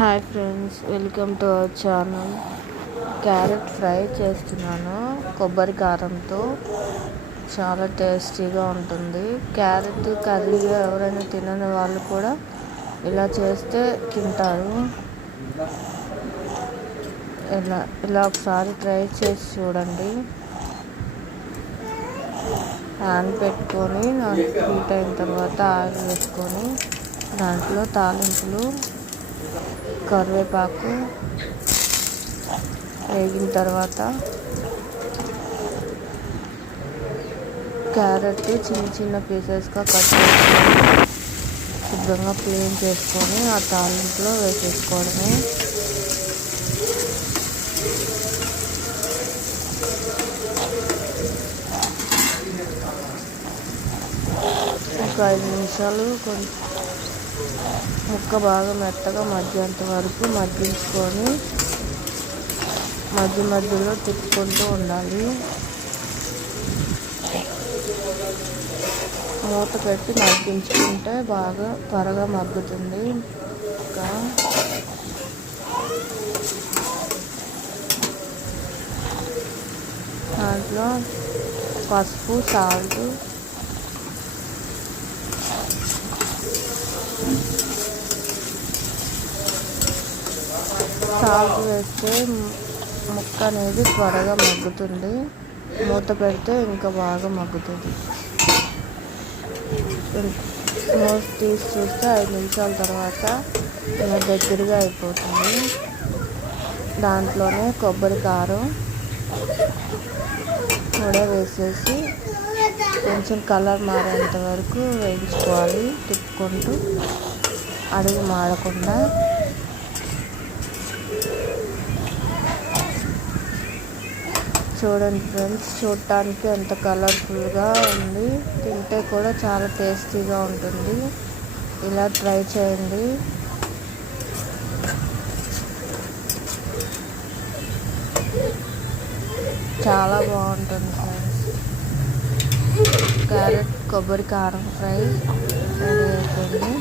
Hi friends, welcome to our channel. Carrot fry చేస్తున్నాను కొబ్బరి కారంతో. చాలా టేస్టీగా ఉంటుంది. క్యారెట్ కర్రీగా ఎవరైనా తినని వాళ్ళు కూడా ఇలా చేస్తే తింటారు. ఇలా ఒకసారి ట్రై చేసి చూడండి. ప్యాన్ పెట్టుకొని హీట్ అయిన తర్వాత ఆయిల్ వేసుకొని దాంట్లో తాలింపులు, కరివేపాకు వేగిన తర్వాత క్యారెట్ చిన్న చిన్న పీసెస్గా కట్ చేసుకొని శుభ్రంగా క్లీన్ చేసుకొని ఆ తాలింపులో వేసేసుకోవడమే. ఒక 5 నిమిషాలు ముక్క బాగా మెత్తగా మగ్గేంత వరకు మగ్గించుకొని మధ్యలో తిప్పుకుంటూ ఉండాలి. మూత పెట్టి మగ్గించుకుంటే బాగా త్వరగా మగ్గుతుంది. దాంట్లో పసుపు, సాల్ట్, వేస్తే ముక్క అనేది త్వరగా మగ్గుతుంది. మూత పెడితే ఇంకా బాగా మగ్గుతుంది. మూత తీసి చూస్తే 5 నిమిషాల తర్వాత ఇలా దగ్గరగా అయిపోతుంది. దాంట్లోనే కొబ్బరి కారం కూడా వేసేసి కొంచెం కలర్ మారేంత వరకు వేయించుకోవాలి, తిప్పుకుంటూ అడుగు మాడకుండా. చూడండి ఫ్రెండ్స్, చూడటానికి ఎంత కలర్ఫుల్గా ఉంది. తింటే కూడా చాలా టేస్టీగా ఉంటుంది. ఇలా ట్రై చేయండి. చాలా బాగుంటుంది ఫ్రెండ్స్. క్యారెట్ కొబ్బరి కారం ఫ్రై రెడీ అయిపోయింది.